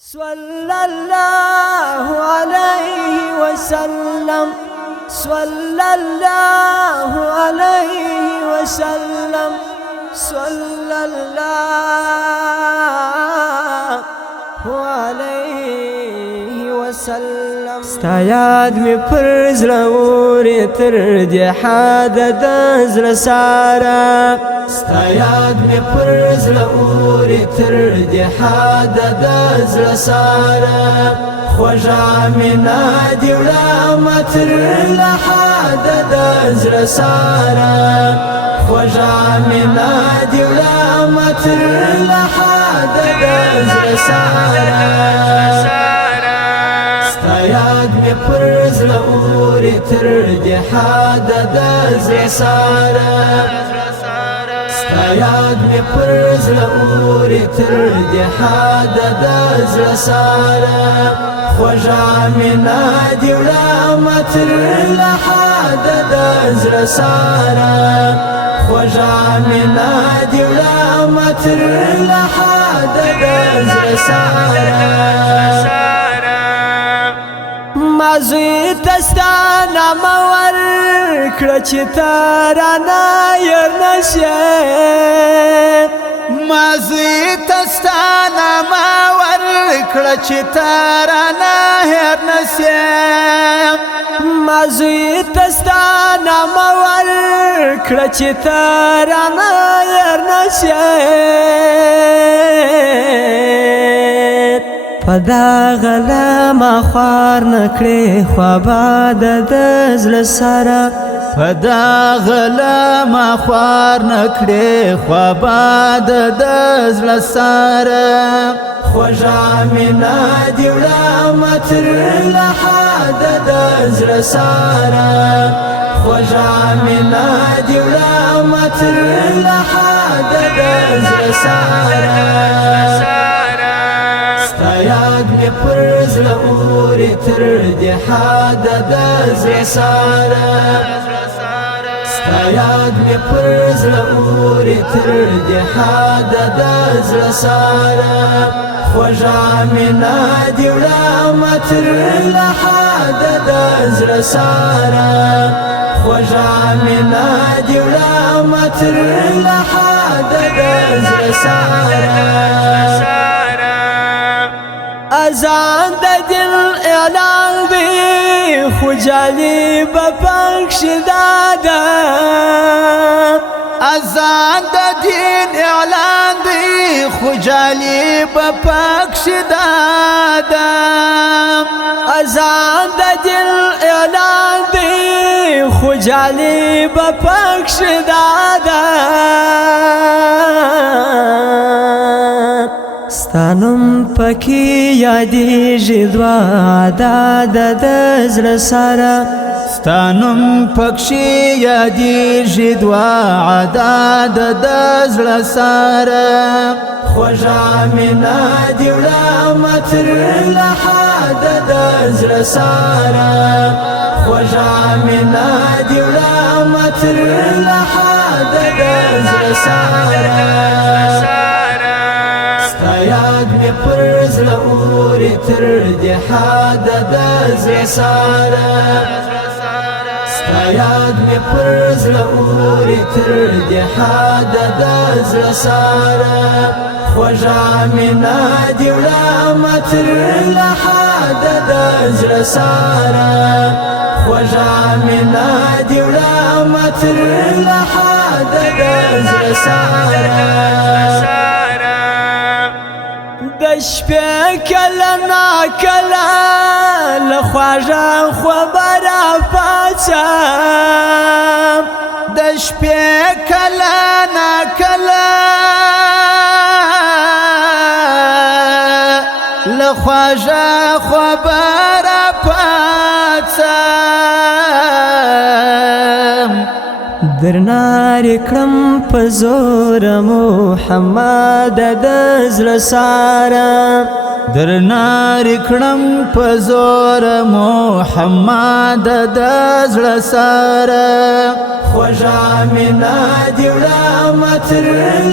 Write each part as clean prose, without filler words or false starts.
صلى الله عليه وسلم صلى الله عليه وسلم صلى الله عليه وسلم ستا یاد می پر زړه اوري تر جهاد د زړه ساره ستا یاد می پر زړه اوري تر جهاد د زړه ساره خوږه مینا دې وړمه تر لحد د زړه ساره خوږه مینا دې وړمه تر لحد د زړه ساره ستا یاد می پر زړه اوري تر جهاد د زړه ساره ستا یاد می پر زړه اوري تر جهاد د زړه ساره خوږه مینا دې وړمه تر لحد د زړه ساره خوږه مینا دې وړمه تر لحد د زړه ساره مازوی تستا نامه ورکړه چې ته رانه ير نشې مازوی تستا نامه ورکړه چې ته رانه هېر نشې مازوی تستا نامه ورکړه چې ته رانه ير نشې پدا غلا ما خوار نکړې خواباد د زړه سره پدا غلا ما خوار نکړې خواباد د زړه سره خوږه مینا دې وړمه تر لحد د زړه ساره خوږه مینا دې وړمه تر لحد د زړه ساره ستا یاد می پر زړه اوري تر جهاد د زړه ساره ستا یاد می پر زړه اوري تر جهاد د زړه ساره خوږه مینا دې وړمه تر لحد د زړه ساره خوږه مینا دې وړمه تر لحد د زړه ساره اذان د دل اعلان دی خو جالب پکښ دادا اذان د دین اعلان دی خو جالب پکښ دادا اذان د دل اعلان دی خو جالب پکښ دادا ستانم پکې یادېږي دوا عداد د زړه سره ستانم پکښې یادېږي دوا عداد د زړه سره خوږه مینا دې وړمه تر لحد د زړه ساره خوږه مینا دې وړمه تر لحد د زړه ساره ستا یاد می پر زړه اوري تر جهاد د زړه ساره ستا یاد می پر زړه اوري تر جهاد د زړه ساره خوږه مینا دې وړمه تر لحد د زړه ساره خوږه مینا دې وړمه تر لحد د زړه ساره د شپې کله ناکله له خواږه خبره پاڅم د شپې کله ناکله له خواږه خبره پاڅم درنار کړم په زور محمد د زړه ساره درنار کړم په زور محمد د زړه ساره خوږه مینا دې وړمه تر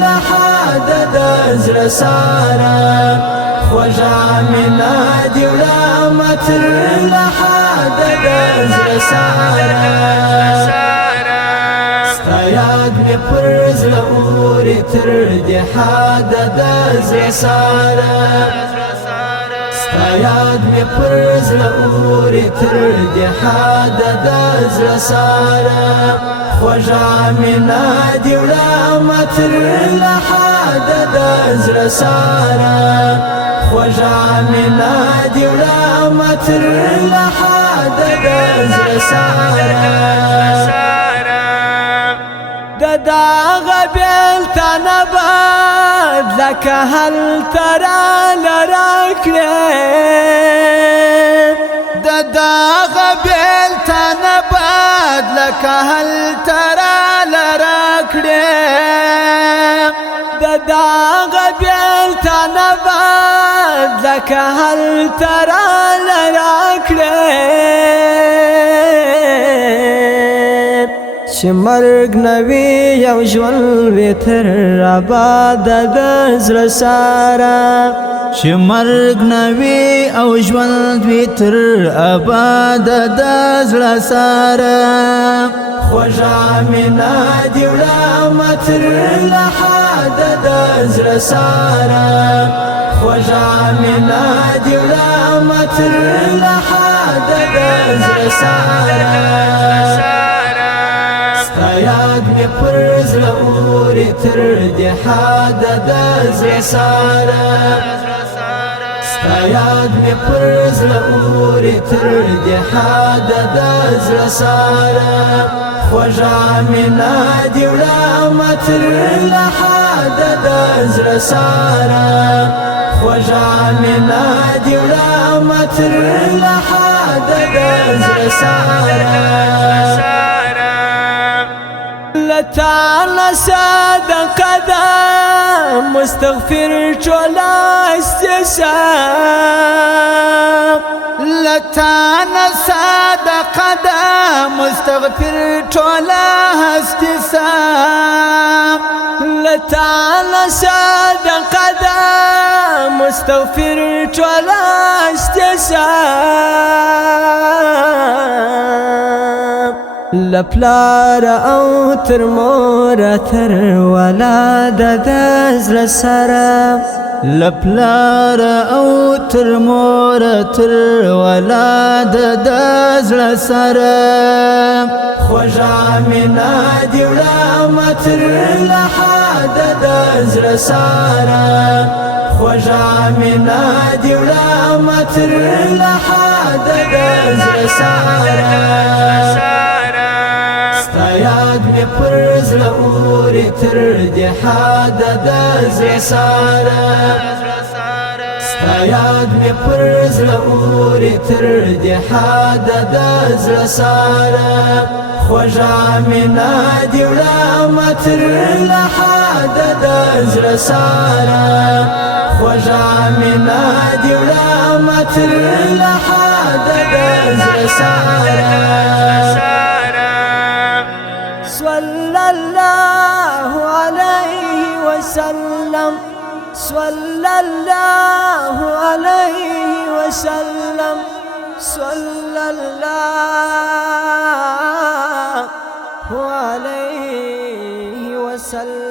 لحد د زړه ساره خوږه مینا دې وړه ما تر لحاده د زړه ساره ستا یاد مې پر زړه اوري تر دې حده د زړه ساره ستا یاد مې پر زړه اوري تر دې حده د زړه ساره خوږه مینا دې وړه ما تر لحاده د زړه ساره خوږه مینا دې وړه ما تر لحاده د زړه ساره د داغه بیلتانه باد لکه هلته راله راکړې د داغه بیلتانه باد لکه هلته راله راکړې د داغه بیلتانه باد لکه هلته راله راکړې چې مرګ نوي یو ژوند وي تر اباده د زړه ساره چې مرګ نوي او ژوند وي تر اباده د زړه ساره خوږه مینا دې وړه ما تر لحاده د زړه ساره خوږه مینا دې وړه ما تر لحاده د زړه ساره ستا یاد مې پر زړه اوري تر دې حده د زړه ساره ستا یاد مې پر زړه اوري تر دې حده د زړه ساره خوږه مینا دې وړه ما تر لحاده د زړه ساره خوږه مینا دې وړه ما تر لحاده د زړه ساره لتانا صدقه ده مستغفر چولا استساق لتانا صدقه ده مستغفر چولا استساق لتانا صدقه ده مستغفر چولا استساق لپلار او تر مور تر ولاده د زړه سره لپلار او تر مور تر ولاده د زړه سره خوږه مینا دې وړه ما تر لحاده د زړه ساره خوږه مینا دې وړه ما تر لحاده د زړه ساره ستا یاد مې پر زړه اوري تر دې حده د زړه ساره ستا یاد مې پر زړه اوري تر دې حده د زړه ساره خوږه مینا دې وړه ما تر لحاده د زړه ساره خوږه مینا دې وړه ما تر لحاده د زړه ساره صلى الله عليه وسلم صلى الله عليه وسلم صلى الله عليه وسلم